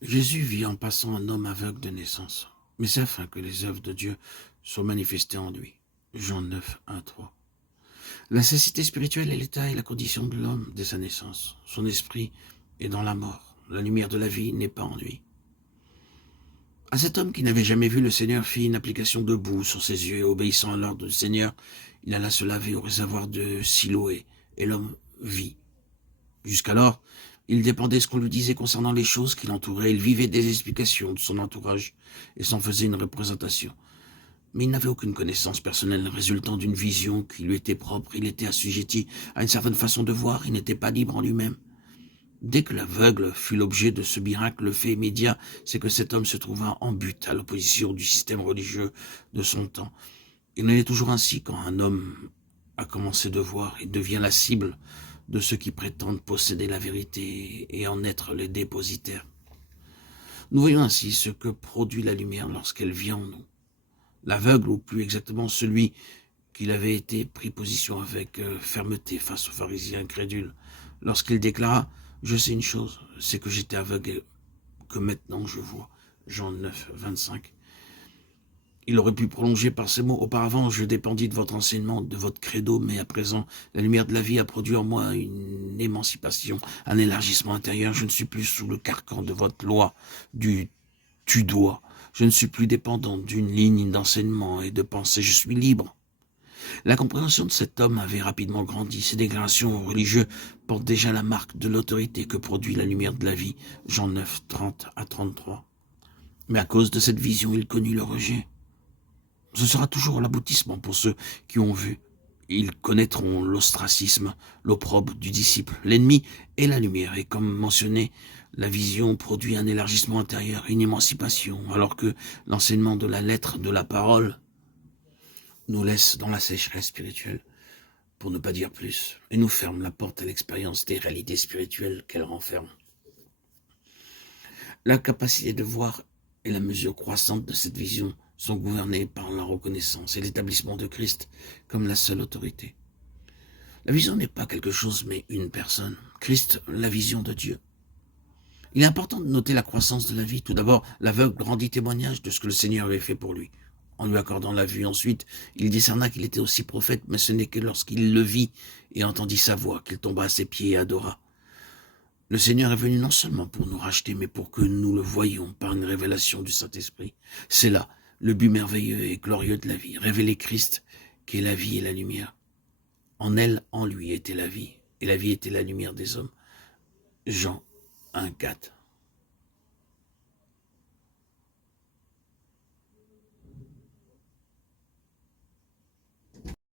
Jésus vit en passant un homme aveugle de naissance, mais c'est afin que les œuvres de Dieu soient manifestées en lui. Jean 9, 1, 3. La cécité spirituelle est l'état et la condition de l'homme dès sa naissance. Son esprit est dans la mort. La lumière de la vie n'est pas en lui. À cet homme qui n'avait jamais vu le Seigneur fit une application de boue sur ses yeux et obéissant à l'ordre du Seigneur, il alla se laver au réservoir de Siloé et l'homme vit. Jusqu'alors, il dépendait ce qu'on lui disait concernant les choses qui l'entouraient. Il vivait des explications de son entourage et s'en faisait une représentation. Mais il n'avait aucune connaissance personnelle résultant d'une vision qui lui était propre. Il était assujetti à une certaine façon de voir. Il n'était pas libre en lui-même. Dès que l'aveugle fut l'objet de ce miracle, le fait immédiat, c'est que cet homme se trouva en butte à l'opposition du système religieux de son temps. Il en est toujours ainsi quand un homme a commencé de voir et devient la cible de ceux qui prétendent posséder la vérité et en être les dépositaires. Nous voyons ainsi ce que produit la lumière lorsqu'elle vient en nous. L'aveugle, ou plus exactement celui qu'il avait été, pris position avec fermeté face aux pharisiens incrédules, lorsqu'il déclara « Je sais une chose, c'est que j'étais aveugle, que maintenant je vois ». Jean 9, 25. Il aurait pu prolonger par ces mots « Auparavant, je dépendis de votre enseignement, de votre credo, mais à présent, la lumière de la vie a produit en moi une émancipation, un élargissement intérieur. Je ne suis plus sous le carcan de votre loi, du tu dois. Je ne suis plus dépendant d'une ligne d'enseignement et de pensée. Je suis libre. » La compréhension de cet homme avait rapidement grandi. Ses déclarations aux religieux portent déjà la marque de l'autorité que produit la lumière de la vie. Jean 9, 30 à 33. Mais à cause de cette vision, il connut le rejet. Ce sera toujours l'aboutissement pour ceux qui ont vu. Ils connaîtront l'ostracisme, l'opprobre du disciple. L'ennemi est la lumière, et comme mentionné, la vision produit un élargissement intérieur, une émancipation, alors que l'enseignement de la lettre, de la parole, nous laisse dans la sécheresse spirituelle, pour ne pas dire plus, et nous ferme la porte à l'expérience des réalités spirituelles qu'elle renferme. La capacité de voir et la mesure croissante de cette vision sont gouvernés par la reconnaissance et l'établissement de Christ comme la seule autorité. La vision n'est pas quelque chose, mais une personne. Christ, la vision de Dieu. Il est important de noter la croissance de la vie. Tout d'abord, l'aveugle rendit témoignage de ce que le Seigneur avait fait pour lui. En lui accordant la vue ensuite, il discerna qu'il était aussi prophète, mais ce n'est que lorsqu'il le vit et entendit sa voix qu'il tomba à ses pieds et adora. Le Seigneur est venu non seulement pour nous racheter, mais pour que nous le voyions par une révélation du Saint-Esprit. C'est là le but merveilleux et glorieux de la vie, révéler Christ, qui est la vie et la lumière. En elle, en lui, était la vie, et la vie était la lumière des hommes. Jean 1, 4.